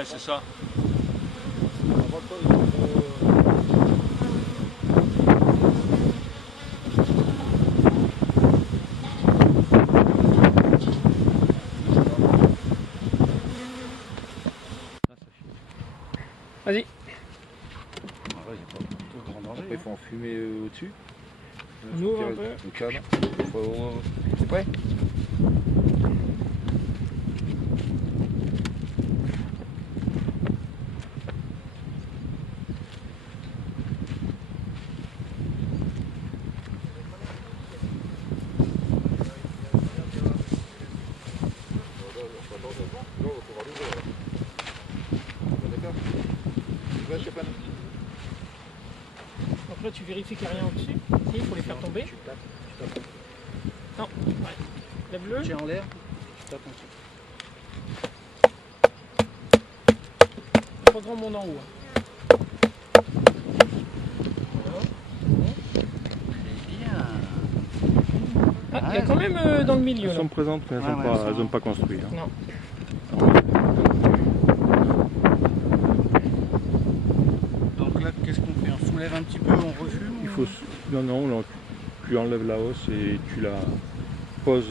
Ouais, c'est ça. Vas-y. Après, il faut en fumer au-dessus. On ouvre un peu. Le cadre. C'est prêt? Donc là tu vérifies qu'il n'y a rien au-dessus. Si, il faut les faire tomber. Tu tapes. Non, ouais. Lève-le. Tiens en l'air, tu tapes en dessous. Pas grand monde en haut. Ah, il y a quand même dans le milieu Elles là. sont présentes, mais elles n'ont pas construit. Hein. Non. Donc là, qu'est-ce qu'on fait? On soulève un petit peu, on refume? Il faut... Non, tu enlèves la hausse et tu la poses...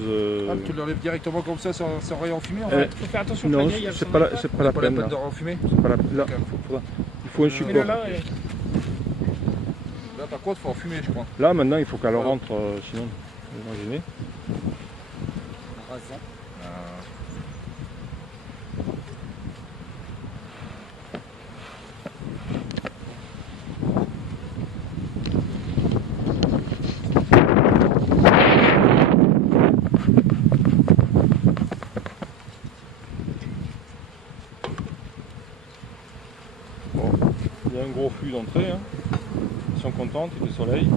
Ah, tu l'enlèves directement comme ça, sans rien en fumer en Ouais, fait? faut faire attention que Non, la vieille, elle c'est s'en pas aille la, c'est pas la Pas la peine. peine Là. de refumer? C'est pas la... Là, il faut un Mets-le support. là et... Là par contre, il faut en fumer, je crois. Là, maintenant, il faut qu'elle rentre, sinon, elle va gêner. Rasant. Bon, il y a un gros flux d'entrée. Hein. Ils sont contentes, il y a du soleil.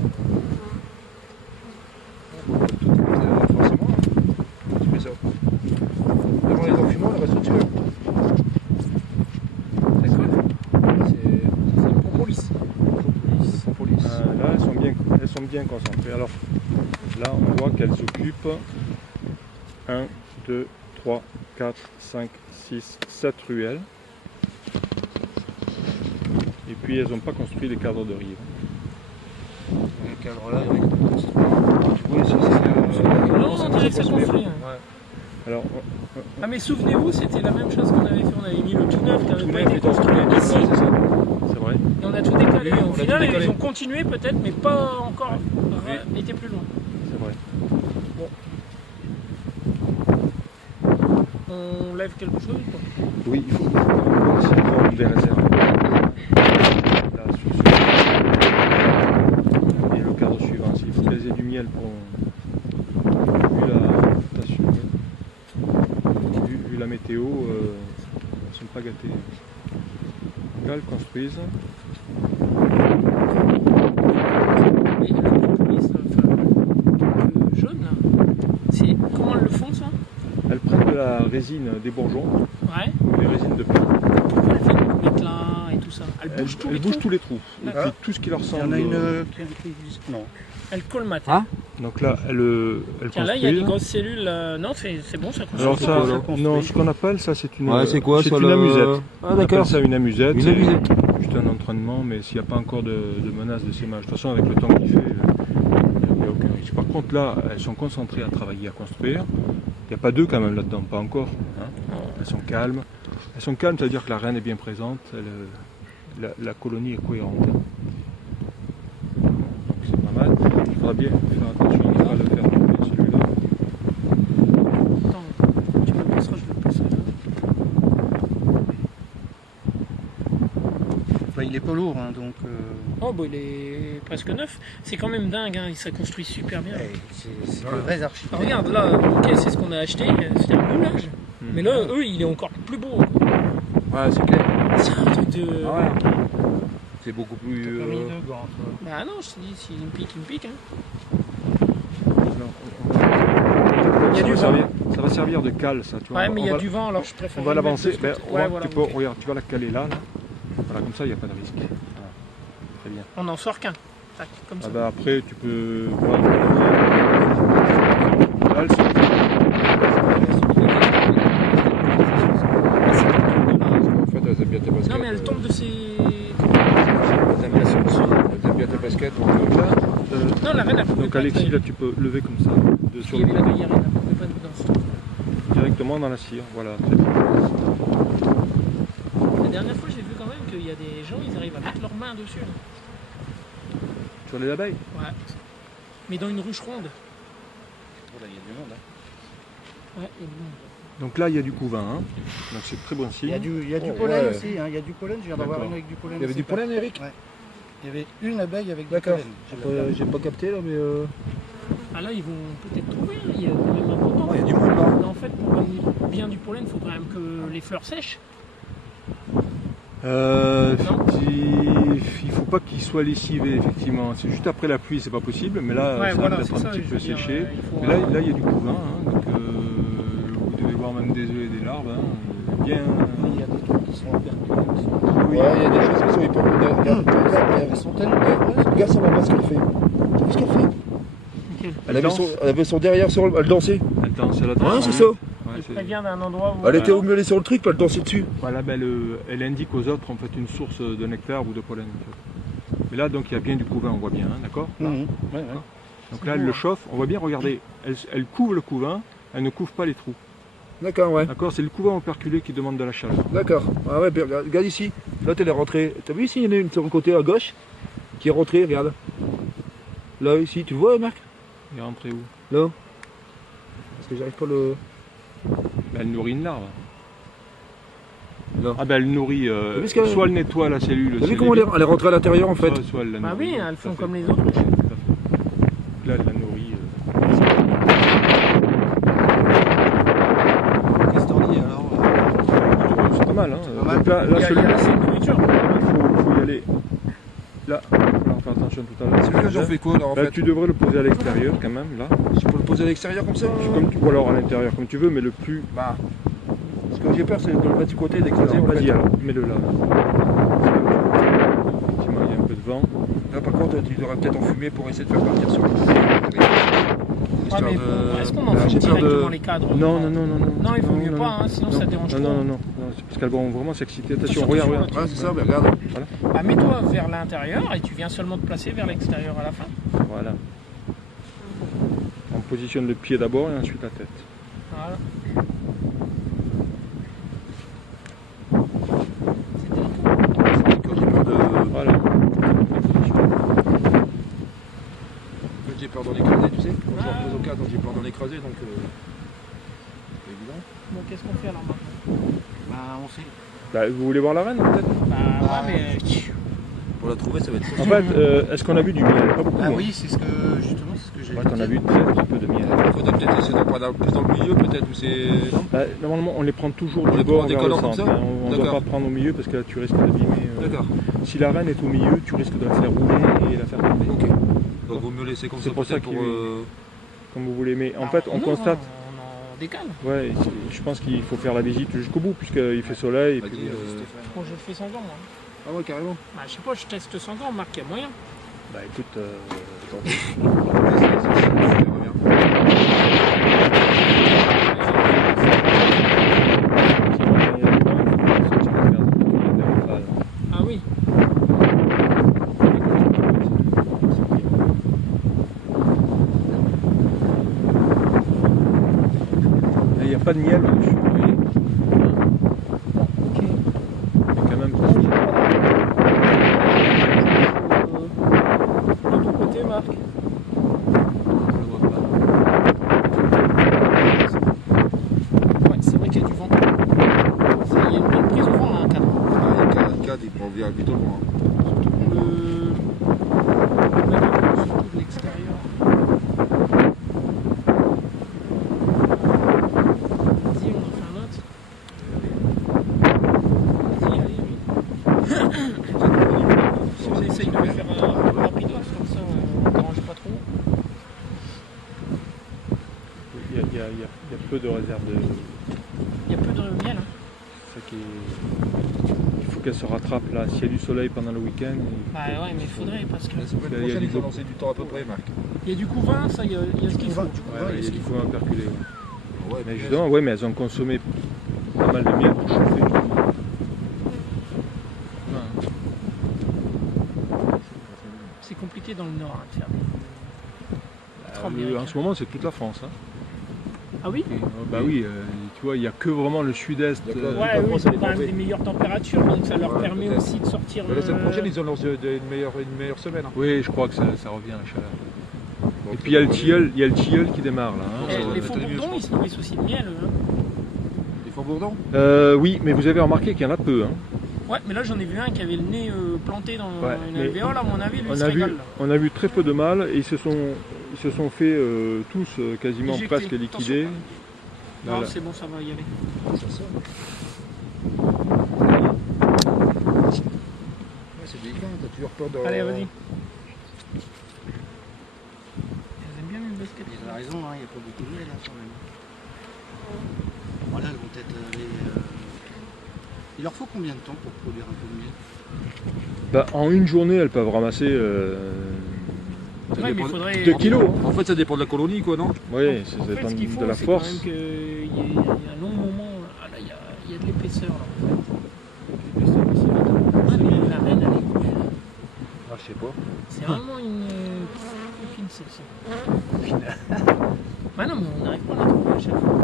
Forcément, hein. Tu fais ça. Devant les enfumants, elle reste au-dessus. C'est quoi? C'est propolis. Propolis. Là, elles sont bien concentrées. Alors, là, on voit qu'elles occupent 1, 2, 3, 4, 5, 6, 7 ruelles. Et puis, elles n'ont pas construit les cadres de rive. Le cadre là, il reste construit. Tu vois, c'est Non, on dirait que ça construit. Hein. Ouais. Alors, Ah mais souvenez-vous, c'était la même chose qu'on avait fait. On avait mis le tout neuf qui Tout n'avait pas neuf été est construit. construit ici. C'est ça. c'est vrai. Et on a tout décalé. Oui, Au on a final, tout décalé. ils ont continué peut-être, mais pas encore été plus loin. C'est vrai. On lève quelque chose ou pas? Oui, il faut voir s'ils ont des réserves. Là, sur ce... Et le cadre suivant, s'il faut qu'elles aient du miel pour... Vu la météo, elles ne sont pas gâtées. Là, elles construisent. Mais le police, le jaune là, c'est comment elles le font ça? Elles prennent de la résine des bourgeons, Ouais. des résines de pin. Pourquoi elles font le méclin et tout ça? Elles Elles bougent tous les bougent trous. tous les trous. Et D'accord. puis tout ce qui leur Il y semble. en a une qui... Non. Elles colmatent. Ah. Donc là, elles Tiens là, il y a des construisent. grosses cellules. Non, c'est bon, ça construit. Alors C'est ça, quoi, ça construit? non, ce qu'on appelle ça, c'est une, Ouais, c'est quoi, c'est ça, une le- amusette. Ah, On d'accord. appelle ça une amusette. Une c'est amusette. Juste un entraînement, mais s'il n'y a pas encore de menace de sémage. De toute façon, avec le temps qu'il fait, il n'y a aucun risque. Par contre, là, elles sont concentrées à travailler, à construire. Il n'y a pas d'œufs quand même là-dedans, pas encore. Hein. Elles sont calmes. Elles sont calmes, c'est-à-dire que la reine est bien présente. La colonie est cohérente. Donc c'est pas mal. Il faudra bien faire attention à ne pas le faire tomber celui-là. Attends, tu me passeras, je le passerai là. Enfin, il est pas lourd, hein, donc... Oh, bah il est presque neuf. C'est quand même dingue, hein, il s'est construit super bien. c'est le vrai architecte. Alors, regarde, là, ok, c'est ce qu'on a acheté, c'est un moulage. Mais là, eux, il est encore plus beau. Quoi. Ouais, c'est clair. C'est un truc de. Ah ouais. C'est beaucoup plus. T'as pas mis de gants, toi. Bah non, je te dis, s'il me pique, il me pique. Hein. Il y a du vent. Ça va servir de cale, ça. Tu vois. Ouais, mais il y a va- du vent, alors je préfère. On va le mettre l'avancer. de ce Ben, côté. on va- Ouais, voilà, tu peux, ok. regarde, tu vas la caler là. Voilà, comme ça, il n'y a pas de risque. Voilà. Très bien. On n'en sort qu'un. Tac, comme ça. Ah ben, après, tu peux. Voilà. Là, elles sont- En fait, Donc Alexis, là tu peux lever comme ça, Il y avait la barrière, elle ne pouvait pas nous danser. directement dans la cire. Voilà, très bien. La dernière fois, j'ai vu quand même qu'il y a des gens, ils arrivent à mettre leurs mains dessus. Là. Sur les abeilles. Ouais. Mais dans une ruche ronde. Voilà, il y a du monde. Hein. Ouais, il y a du monde. Donc là il y a du couvain, hein. Donc c'est très bon signe. Il y a du Oh, pollen ouais. aussi. Hein. Il y a du pollen. Je viens d'avoir D'accord. une avec du pollen. Il y avait du pollen, Eric? Ouais. Il y avait une abeille avec du D'accord. pollen. J'ai pas capté là, mais. Ah là, ils vont peut-être trouver, hein. Il y a quand même un bon temps. Il y a du monde là. Mais en fait, pour gagner bien du pollen, il faut quand même que les fleurs sèchent. Il faut pas qu'il soit lessivé effectivement. C'est juste après la pluie, c'est pas possible, mais là Ouais, ça voilà, va c'est peut-être un ça, petit je peu veux dire, séché. il faut, Mais là il y a du couvain, hein, donc vous devez voir même des œufs et des larves. Hein, bien. Il y a des trucs qui sont perpétuels. Ouais, il y a des choses qui sont hyper. Regarde, Elles sont tellement heureuses. regarde ça là-bas ce qu'elle fait. T'as vu ce qu'elle fait? Nickel. Elle avait son derrière sur le. Elle dansait. Elle danse, elle a Ouais, dansé. c'est ça. Ouais, Il c'est- prévient d'un endroit où. Elle était au mieux sur le truc, puis elle dansait dessus. Voilà, ben, elle indique aux autres en fait une source de nectar ou de pollen. En fait. Mais là donc il y a bien du couvain, on voit bien, hein, d'accord. Ouais, ouais. Donc là elle le chauffe, on voit bien, regardez, elle couvre le couvain, elle ne couvre pas les trous. D'accord, ouais. D'accord, c'est le couvain operculé qui demande de la chaleur. D'accord. Ah ouais, puis regarde ici. Là, elle est rentrée. T'as vu ici, il y en a une sur le côté à gauche qui est rentrée, regarde. Là, ici, tu le vois, Marc? Elle est rentrée où? Là. Parce que j'arrive pas le. Ben, elle nourrit une larve. Là. Ah ben elle nourrit, vu ce qu'elle- soit elle nettoie la cellule, T'as si vu comment elle est rentrée à l'intérieur en fait? soit elle la Bah nourrit. oui, elles Tout à font fait. comme les autres. Tout à fait. Là elle la nourrit. Qu'est-ce que t'en dis alors? C'est pas mal, hein. pas mal. Donc là Il y a celui-là, assez de nourriture. faut y aller. Là, on va faire attention tout à l'heure. Celui-là, j'en fais quoi là en Là, fait? tu devrais le poser à l'extérieur quand même, là. Je peux le poser à l'extérieur comme ça? Ou alors à l'intérieur, comme tu veux, mais le plus. Bah. Ce que j'ai peur, c'est de le mettre du côté et d'écraser en Vas-y fait. alors, mets-le là. Effectivement, il y a un peu de vent. Là, par contre, tu devrais peut-être en fumer pour essayer de faire partir sur le. Ouais, Histoire mais de. est-ce qu'on en J'ai fout peur directement de. les cadres? Non, il vaut mieux pas, hein, sinon ça dérange non, trop. non, c'est parce qu'elles vont vraiment s'exciter. Attention, Attention, regarde. Ouais, c'est ça, mais regarde. Bah, mets-toi vers l'intérieur et tu viens seulement te placer vers l'extérieur à la fin. Voilà. On positionne le pied d'abord et ensuite la tête. Voilà. Quand j'ai peur de. Voilà. En fait, j'ai peur d'en écraser, tu sais. Quand je repose au cadre, donc j'ai peur d'en écraser, donc. C'est évident. Bon, qu'est-ce qu'on fait alors maintenant? Bah, on sait. Bah, vous voulez voir la reine peut-être? Bah, ouais, mais. Pour la trouver, ça va être trop. En fait, est-ce qu'on a vu du miel? Pas beaucoup. Ah hein. oui, c'est ce que justement, c'est ce que j'ai. En fait, on a vu très très peu de miel. Il faudrait peut-être essayer d'en prendre plus dans le milieu, peut-être, où c'est. Non. Bah, normalement, on les prend toujours On du les bord prend en vers le décollant comme centre. ça Hein. On ne doit D'accord. pas prendre au milieu parce que là, tu risques d'abîmer. D'accord. Si la reine est au milieu, tu risques de la faire rouler et la faire tomber. Ok. Donc, vaut mieux laisser comme C'est ça, pour ça peut-être qu'il- pour. Comme vous voulez. Mais en fait, on non, constate. On en décale. Ouais, je pense qu'il faut faire la visite jusqu'au bout puisqu'il fait soleil. Et Vas-y, puis, Bon, je le fais sans gants, moi. Ah ouais, carrément. Bah, je sais pas, je teste sans gants, Marc, il y a moyen. bah écoute, Ah oui. il n'y a pas de miel au-dessus, vous voyez. Ok. Il y a quand même De ton côté, Marc. Ouais, c'est vrai qu'il y a du vent. Il y a une bonne prise au vent là, un cadre. Le cadre, il prend bien plutôt loin. Le mettre surtout de l'extérieur. Vas-y, on en fait un autre. Vas-y, allez, oui. Si on essaye de le faire rapidos, comme ça on ne dérange pas trop. il y a peu de réserve de. Il y a peu de miel. Hein. C'est ça qui est- Il faut qu'elle se rattrape là. S'il y a du soleil pendant le week-end, Bah ouais, mais il faudrait parce que. La semaine Il y a prochaine, du il faut groupe. lancer du temps à peu près, Marc. Il y a du couvain, ça, il y a ce qu'il faut. ouais, il y a du couvain perculé. Ouais, Mais puis, justement, ouais, mais elles ont consommé pas mal de miel pour chauffer. Tout. Ouais. C'est compliqué dans le nord hein, de faire Amérique. En ce moment, c'est toute la France. Hein. Ah oui? Bah oui, tu vois, il n'y a que vraiment le sud-est. D'accord. Ouais, la eux, France, ils ont elle est quand même tombée. des meilleures températures, donc ça leur Ouais, permet peut-être. aussi de sortir. La semaine prochaine, ils ont lancé une meilleure semaine. Hein. Oui, je crois que ça revient la chaleur. Donc, Et puis il y a le tilleul qui démarre là. Hein. Les ça faux va mieux, je bourdons, pense. ils se nourrissent aussi de miel, eux. Hein. Ils font bourdon. Oui, mais vous avez remarqué qu'il y en a peu. Hein. Ouais, mais là j'en ai vu un qui avait le nez planté dans Ouais, une mais alvéole, à mon avis, lui, il On se a, vu, régale. Là. on a vu très peu de mâles et ils se sont fait tous quasiment Éjecté. presque liquidés. Attention. Non, Voilà. c'est bon, ça va y aller. Ça sort. Ouais, c'est délicat, t'as toujours peur de. Allez, vas-y. Ils aiment bien les baskets. Ils ont raison, hein, il n'y a pas beaucoup de miel là quand même. Voilà, elles vont peut-être aller. Il leur faut combien de temps pour produire un peu de miel? Bah, en une journée, elles peuvent ramasser Ça Ouais, mais dépend il faudrait. 2 kilos. Hein. En fait, ça dépend de la colonie, quoi, non? Oui, ça En fait, dépend ce qu'il faut, de la c'est quand même force. qu'il y ait un long moment. Ah là, il y a de l'épaisseur là. Ouais, mais la reine, elle est cool. Ah, je sais pas. C'est vraiment une copine celle-ci. Bah non, mais on n'arrive pas à la trouver à chaque fois.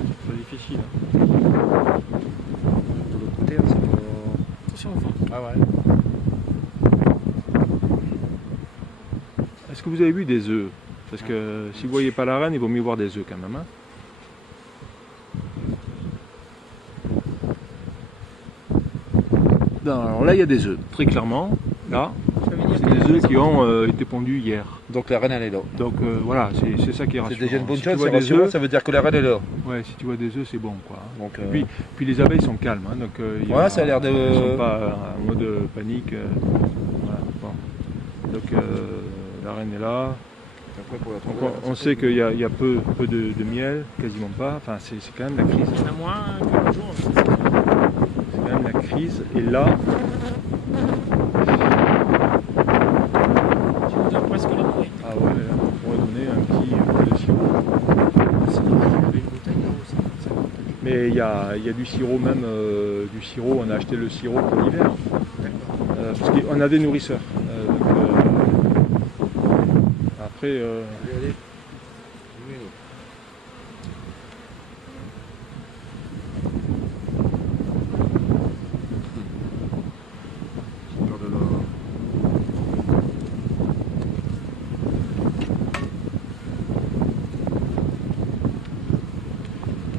C'est pas difficile. Hein. De l'autre côté, hein, c'est pas. Attention, enfin. Ah ouais. Est-ce que vous avez vu des œufs? Parce que si vous voyez pas la reine, il vaut mieux voir des œufs quand même. Hein. Non, alors là, il y a des œufs, très clairement. Là, Ça veut dire c'est que des œufs qui ont été pondus hier. Donc la reine, elle est là. Donc voilà, c'est ça qui est C'est rassurant. déjà une bonne Si tu chose, vois c'est des rassurant, œufs, ça veut dire que la reine est là. ouais, si tu vois des œufs, c'est bon, quoi. Donc, Puis les abeilles sont calmes, hein, donc Ouais, ça a l'air de- Elles sont pas en mode panique. Voilà, bon. Donc la reine est là. après, pour la Donc, trouver, on sait qu'il y a peu de miel, quasiment pas. Enfin, c'est quand même la crise. il y en a moins qu'un jour. C'est quand même la crise. Et là, Tu nous donnes presque la nourriture. ah ouais, là, on pourrait donner un petit peu de sirop. Mais il y a du sirop même, du sirop. On a acheté le sirop pour l'hiver. Parce qu'on a des nourrisseurs. Après, Allez, allez. Oui, j'ai peur de la.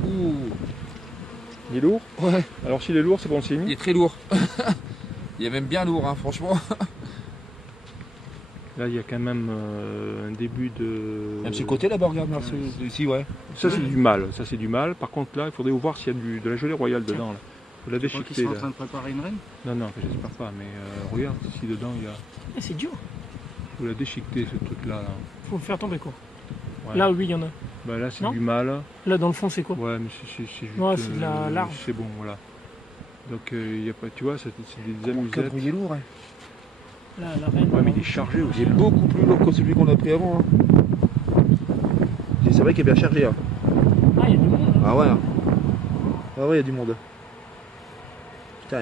Ouh. il est lourd. Ouais. Alors s'il est lourd, c'est bon signe. Il est très lourd. Il est même bien lourd, hein, franchement. Là, il y a quand même un début de. Même sur le côté là-bas, regarde, Marcel. Ici, ouais. Ça, c'est du mâle. Ça, c'est du mâle. Par contre, là, il faudrait voir s'il y a de la gelée royale dedans. Là. Faut la Tu crois qu'ils déchiqueter. sont en Là. train de préparer une reine? Non, non, j'espère pas. Mais regarde, ici dedans, il y a. Ah, c'est dur. Faut la déchiqueter, ce truc-là. Là. Faut le faire tomber quoi. Ouais. Là, oui, il y en a. Bah, là, c'est Non du mâle. Là, dans le fond, c'est quoi? Ouais, mais c'est juste. Ouais, c'est de la larve. C'est bon, voilà. Donc, il y a pas. Tu vois, c'est des Le amusettes. cadre, il est lourd, hein. Là, la reine. Ouais, mais il est chargé aussi. Il est beaucoup plus lourd que celui qu'on a pris avant. Hein. C'est vrai qu'il est bien chargé. Hein. Ah, il y a du monde. Hein. Ah ouais. Hein. Ah ouais, il y a du monde. Putain,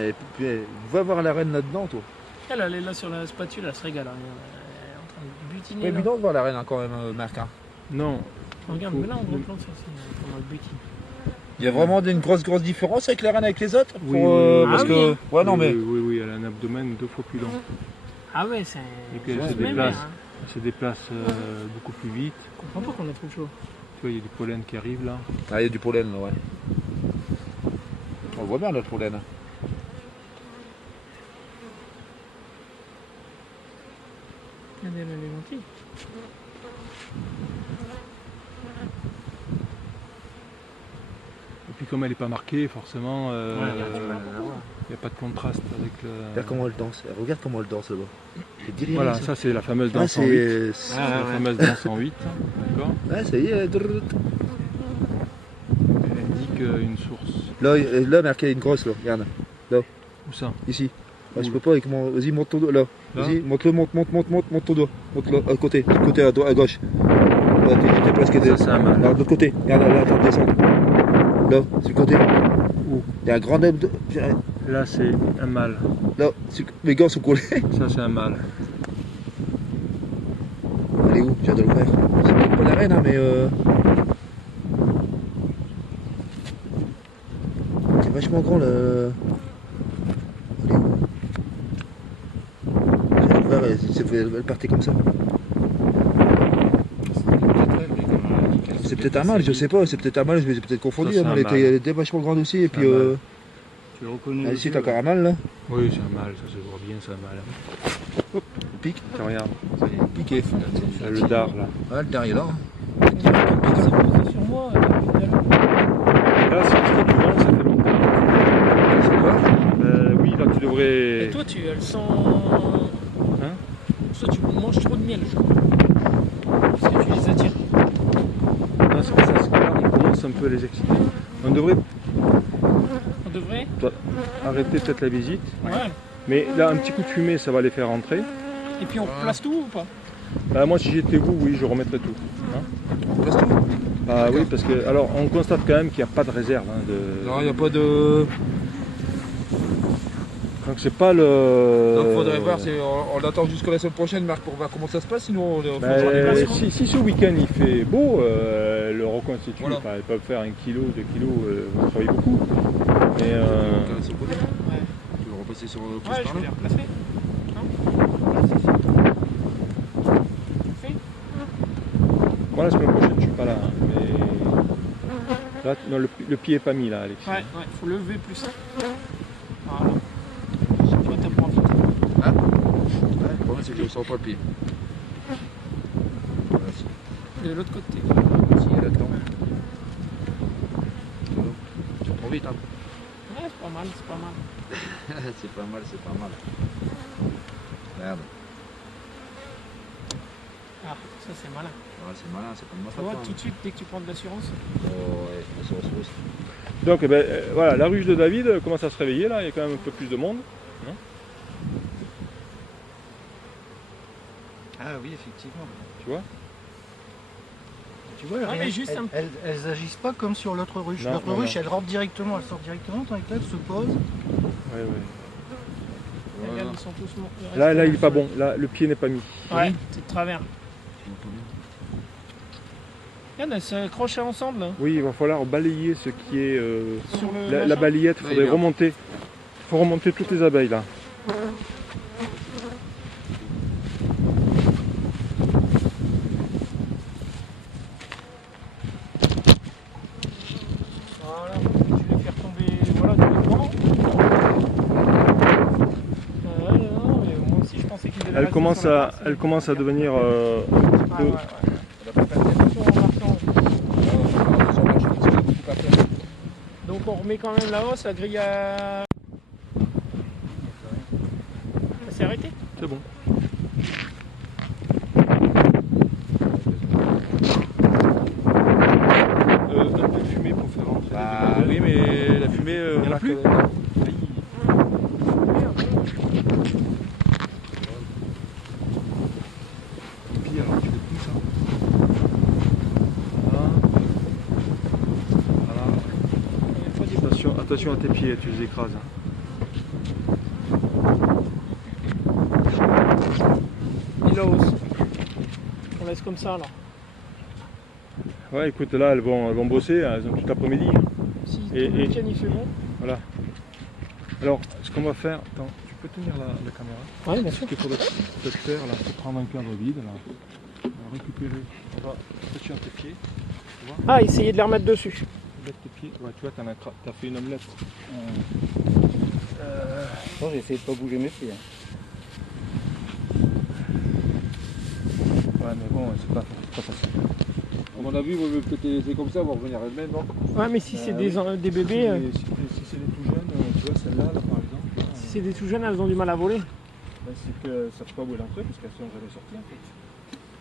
va voir la reine là-dedans, toi. Elle est là sur la spatule, elle se régale. Hein. Elle est en train de butiner. C'est là. évident de voir la reine hein, quand même, Marc. Hein. Non. Regarde, Faut- mais là, on replante ça aussi. On le butine. Il y a vraiment une grosse différence avec la reine avec les autres Oui, parce Ah que... oui. Ouais, non, mais... Oui, elle a un abdomen 2 fois plus long. Ah ouais, c'est. Et puis, elle c'est se même, déplace. hein. Elle se déplace beaucoup plus vite. Je comprends pas qu'on a trop chaud. Tu vois, il y a du pollen qui arrive là. Ah, il y a du pollen, là, ouais. On le voit bien, notre pollen. Regardez là, les lentilles. Et puis comme elle n'est pas marquée, forcément, Ouais, il n'y a pas de contraste avec le... Regarde comment elle danse. Regarde comment elle danse là-bas. C'est délirant, Voilà, ça. ça c'est la fameuse Ah, danse en 8. c'est... C'est la fameuse danse en 8, d'accord. Ah, ça y est. Elle indique une source. Là, Marc, il y a une grosse, là. Regarde. Où ça? Ici. Ah, je Où? peux pas avec mon... Vas-y, monte ton doigt, là. Là Vas-y, monte-le, monte ton doigt. Monte-le, à côté à gauche. Là, t'es presque... Ça c'est un mâle. Là, de l'autre côté. Regarde, là, attends, descends. Là, sur le côté. Où? Il y a un grand abdo... Là c'est un mâle. Là, les gants sont collés. Ça c'est un mâle. J'ai hâte de l'ouvrir. C'est peut-être pas la reine, hein, mais c'est vachement grand le. Elle est où? J'ai hâte de l'ouvrir, elle partait comme ça. C'est peut-être un mâle, je sais pas, c'est peut-être un mâle, je me suis peut-être confondu, Ça, c'est hein, un mais mâle. elle était vachement grande aussi, et puis un mâle. Tu le reconnais ah, aussi, ici t'as encore un mâle là, Oui, c'est un mâle, ça se voit bien, c'est un mâle. il pique, Tiens, regarde, piqué. là, le dard là. Ah, le dernier là. C'est posé sur moi depuis tout à l'heure. Là, si tu fais du vent, ça fait longtemps. C'est quoi? Oui, là, tu devrais. Et toi, tu le sens. Hein? Soit tu manges trop de miel, je crois. Parce que tu les attires. Non, c'est pas ça, c'est que là, on commence un peu à les exciter. On devrait On devrait. arrêter peut-être la visite. Ouais. Mais là, un petit coup de fumée, ça va les faire rentrer. Et puis on place tout ou pas? Bah, moi, si j'étais vous, oui, je remettrais tout. Hein? On place tout? Ah oui, parce que, alors, on constate quand même qu'il n'y a pas de réserve. Hein, Non, il n'y a pas de. Donc, c'est pas le. Donc faudrait voir, on attend jusqu'à la semaine prochaine, Marc, pour voir comment ça se passe, sinon on Bah, si ce week-end il fait beau, le reconstitue, Voilà. enfin, ils peuvent faire 1 kilo, 2 kilos, on travaille beaucoup. Mais sur le côté. Ouais. Tu veux repasser sur le Ouais, poste je par vais là? les replacer. Fait. moi la semaine prochaine je suis pas là. Hein, mais là, non, le pied est pas mis là, Alexis. Ouais, faut lever plus ça. Voilà. Toi, t'as pas envie. Hein? Ouais, le problème c'est que je ne sens pas le pied. Voilà, si. De l'autre côté. Si, elle est là-dedans. Tu vas trop vite, hein? Ouais, c'est pas mal, c'est pas mal. C'est pas mal, c'est pas mal. Merde. Ah, ça c'est malin. Ouais, c'est malin, c'est pas de ma Tu faute. vois, hein. tout de suite, dès que tu prends de l'assurance. Oh, ouais, assurance rousse. Donc eh ben, voilà, la ruche de David commence à se réveiller là, il y a quand même un peu plus de monde. Ah oui, effectivement. Tu vois. Tu vois, Ah, mais juste un- elles agissent pas comme sur l'autre ruche. Non, L'autre non, ruche, non. elle rentre directement, elle sort directement, tandis que là, elle se pose. Ouais, ouais. Regarde, ils sont tous morts. Là il est pas bon, là le pied n'est pas mis. Ouais, c'est de travers. Regarde, elles s'accrochent ensemble là. Oui, il va falloir balayer ce qui est Sur le. la machin. balayette, il Là, faudrait il est- remonter. Il faut remonter toutes les abeilles là. Voilà, tu les faire tomber voilà, devant. Non, mais moi aussi je pensais qu'ils allaient Elle rester commence sur la à, place. elle commence à devenir un Ah, peu. ouais, ouais. Attention en marquant. Donc on remet quand même la hausse, la grille à. C'est arrêté? C'est bon. Un peu de fumée pour faire rentrer. Bah les oui, mais la fumée, Il y en a plus. Puis alors tu le pousses. Hein. Voilà. Voilà. Attention, attention à tes pieds, tu les écrases. Hein. Et la hausse. On laisse comme ça alors. Ouais, écoute, là elles vont bosser, elles ont tout l'après-midi. Hein. Si tout Et- le week-end il fait bon. Voilà. Alors, ce qu'on va faire, attends, tu peux tenir la caméra. Ouais, bien sûr. Ce qu'il faudrait peut-être faire, là, c'est prendre un cadre vide, là. On va récupérer, on va attention à tes pieds. Ah, essayer de les remettre dessus. Mettre tes pieds, ouais, tu vois, t'as fait une omelette. J'ai essayé de pas bouger mes pieds. Ouais, mais bon, c'est pas facile. À mon avis, vous pouvez peut-être les laisser comme ça, vont revenir elles-mêmes, non? Ouais, mais si c'est oui. des bébés, Si c'est des tout jeunes, tu vois, celle-là, là, par exemple, là, si c'est des tout jeunes, elles ont du mal à voler. ben, c'est que ça ne sait pas où est l'entrée, parce qu'elles sont jamais sorties, en fait.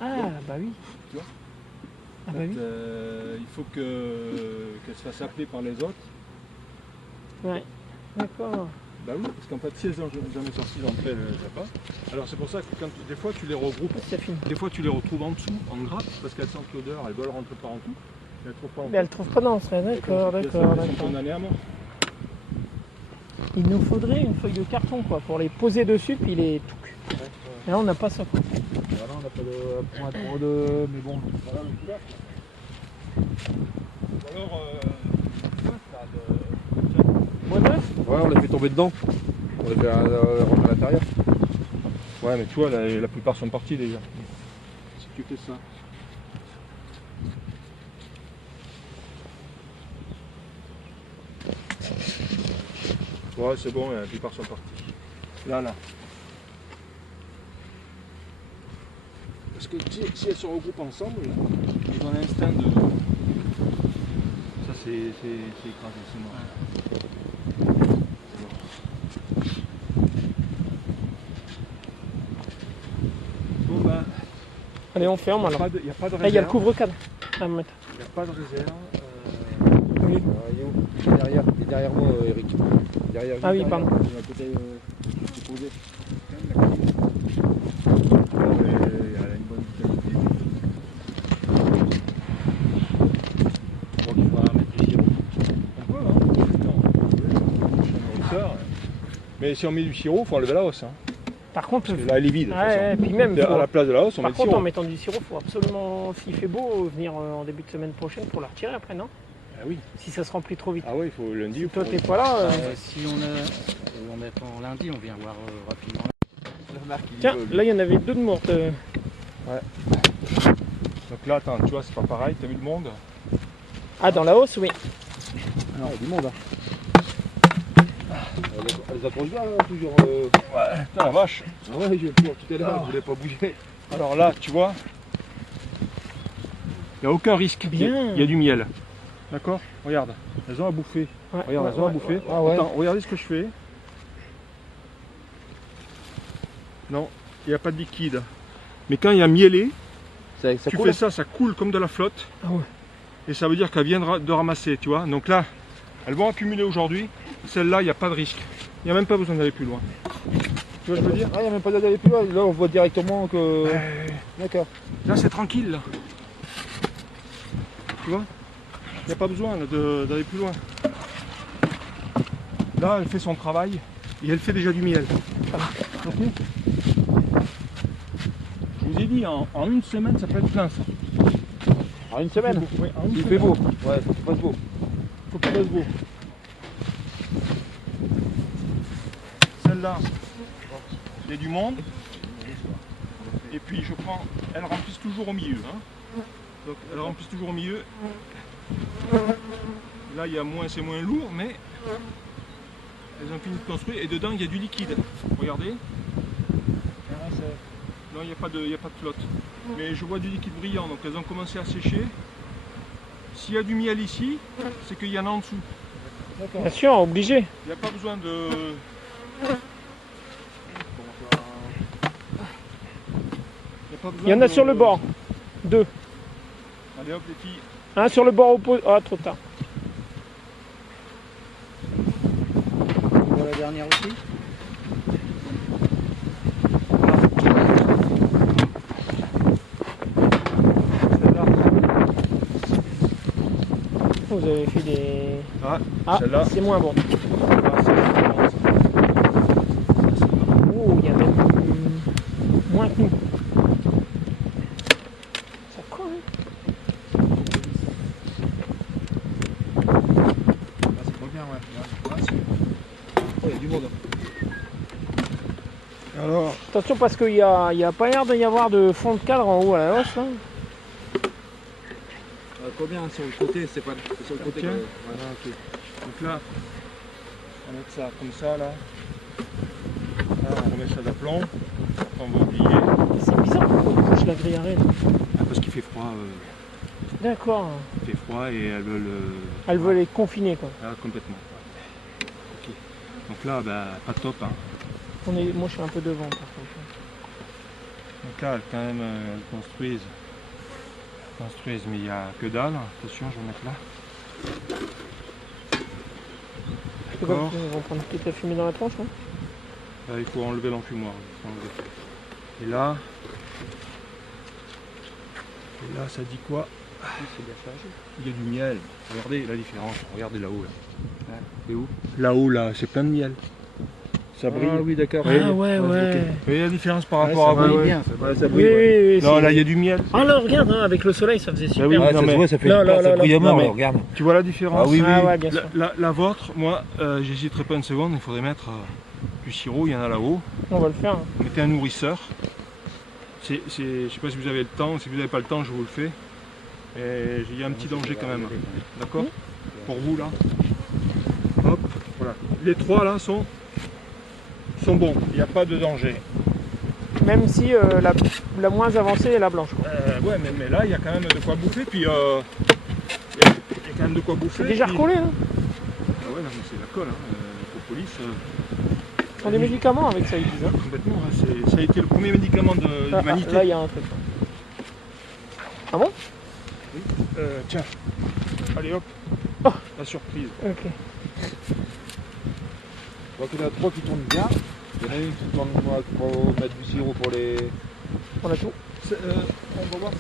Ah, bah oui. Tu vois. Ah, En bah fait, oui. il faut qu'elles se fassent appeler par les autres. Ouais. D'accord. Bah oui, parce qu'en fait, si elles sont jamais sorties d'entrée, elles ne savent pas. Alors c'est pour ça que des fois tu les regroupes, Ça finit. des fois tu les retrouves en dessous, en grappe, parce qu'elles sentent l'odeur, elles veulent rentrer par en dessous, mais elles ne trouvent pas en Mais elles trouvent pas d'entrée. D'accord, Elles d'accord, sont d'accord. condamnées à mort. Il nous faudrait une feuille de carton quoi pour les poser dessus puis les tout. Ouais, ouais. Et là, on n'a pas ça. Quoi. Voilà, on n'a pas de point trop de. Mais bon, voilà le couleur. Ou alors, Moins neuf. Ouais, on l'a fait tomber dedans. On l'a fait rentrer à l'intérieur. ouais, mais tu vois, la plupart sont partis déjà. Si tu fais ça. Ouais, c'est bon, la plupart sont partis. Là. Parce que si elles se regroupent ensemble, là, ils ont l'instinct de. Ça, c'est écrasé, c'est mort. Bon, ben. Allez, on ferme alors. Il n'y a pas de réserve. Là, il y a le couvre-cadre à mettre. Il n'y a pas de réserve. Oui. Il est derrière moi, Eric. Derrière, Ah oui, derrière. pardon. Il est à côté, je t'ai posé. Elle a une bonne vitalité. Je crois qu'il faudra mettre du sirop. On peut, hein. Non. Mais si on met du sirop, il faut enlever la hausse. Hein. Par contre, Parce que là, elle est vide. de toute façon. ouais, et puis même, À la place de la hausse, on met par du contre, en sirop. mettant du sirop, il faut absolument, s'il fait beau, venir en début de semaine prochaine pour la retirer après, non? Ah oui. Si ça se remplit trop vite. Ah oui, il faut lundi. Si il toi faut- t'es pas là, Si on attend lundi, on vient voir rapidement. tiens, là il y en avait deux de mortes. Donc là, attends, tu vois, c'est pas pareil. T'as vu le monde? Ah, dans la hausse, oui. Non, il y a du monde. Hein. Elles accrochent bien, toujours. Ouais, putain la vache. Ah ouais, j'ai peur tout à l'heure, je voulais pas bouger. Alors là, tu vois, il n'y a aucun risque. Bien. Il y a du miel. D'accord? Regarde, elles ont à bouffer. Ouais, Regarde, ouais, elles ont à ouais. bouffer. Ah ouais. Attends, regardez ce que je fais. Non, il n'y a pas de liquide. Mais quand il y a mielé, Ça tu coule. fais ça, ça coule comme de la flotte. Ah ouais. Et ça veut dire qu'elles viennent de ramasser, tu vois. Donc là, elles vont accumuler aujourd'hui. Celle-là, il n'y a pas de risque. Il n'y a même pas besoin d'aller plus loin. Tu vois ce que je veux dire? Ah, il n'y a même pas d'aller plus loin. Là, on voit directement que. D'accord. Là, c'est tranquille. Là. Tu vois? Il n'y a pas besoin là, d'aller plus loin. Là, elle fait son travail et elle fait déjà du miel. Ok. Je vous ai dit, en une semaine, ça peut être plein ça. En une semaine. Oui, en une Il semaine. fait beau. Ouais, faut qu'il fasse beau. Faut qu'il fasse beau. Celle-là, il y a du monde. Et puis je prends, elles remplissent toujours au milieu. Hein. Donc elles remplissent toujours au milieu. Là il y a moins, c'est moins lourd, mais elles ont fini de construire et dedans il y a du liquide. Regardez. Non, il n'y a pas de flotte. Mais je vois du liquide brillant, donc elles ont commencé à sécher. S'il y a du miel ici, c'est qu'il y en a en dessous. D'accord. Bien sûr, obligé. Il n'y a pas besoin de. Il y en a sur le bord. Deux. Allez hop les filles. Un sur le bord opposé. Ah, trop tard. On voit la dernière aussi. Celle-là. Vous avez fait des. Ah, Ah, celle-là. c'est moins bon. Ah, celle-là. Oh, il y a même moins que nous. Ça colle, hein. Ah, c'est trop bien, ouais. Oh, il y a du monde. Alors, Attention parce qu'il n'y a pas l'air d'y avoir de fond de cadre en haut à la hausse. Hein. Combien sur le côté, Stéphane? C'est sur le côté. Ok. Ouais. voilà, ok. Donc là, on va mettre ça comme ça là. Là, on remet ça d'aplomb. On va oublier. C'est bizarre pourquoi ils couchent la grille à rêve. Ah, parce qu'il fait froid. D'accord. Il fait froid et elles veulent. Elles veulent être confinées quoi. Ah, complètement. Ok. Donc là, bah, pas top. Hein. Moi je suis un peu devant par contre. Donc là, quand même, elles construisent, mais il n'y a que dalle. Attention, je vais mettre là. C'est quoi, ils vont prendre toute la fumée dans la tronche, hein. Là, il faut enlever l'enfumoir. Et là, ça dit quoi? Il y a du miel. Regardez la différence. Regardez là-haut. Là. C'est où? Là-haut, là, c'est plein de miel. Ça brille. Ah oui, d'accord. Ah ouais, ouais. Vous voyez la différence par Ouais, rapport ça à vous brille bien, ça Ouais, brille. ça Oui, brille. oui, Ouais. oui. Non, c'est- là, il y a du miel. Ah là, regarde, hein, avec le soleil, ça faisait super. oui, Ouais, non, ça mais- se voit, ça fait Là, là, ça là, brille à là. mort, Non, mais- là, regarde. Tu vois la différence? Ah oui, Ah ouais, bien sûr. La vôtre, moi, j'hésiterai pas une seconde, il faudrait mettre du sirop, il y en a là-haut. On va le faire. Hein. Mettez un nourrisseur. Je sais pas si vous avez le temps, si vous n'avez pas le temps, je vous le fais. Et il y a un petit danger quand même. D'accord? Pour vous là. Hop, voilà. Les trois là sont bons, il n'y a pas de danger. Même si la moins avancée est la blanche. Quoi. Ouais, mais là, il y a quand même de quoi bouffer, puis il y a quand même de quoi bouffer. C'est déjà puis- recollé, hein. Ah ouais, non, mais c'est la colle, hein. Propolis. Ce sont des médicaments avec ça, ils disent. Hein. Complètement, hein, ça a été le premier médicament de Ah, l'humanité. là, il y a un truc. Ah bon? Tiens, allez hop, Oh. la surprise. Ok. Donc il y en a 3 qui tournent bien. Il y en a une qui tourne moi, pour mettre du sirop pour les. On a tout. On va voir ça.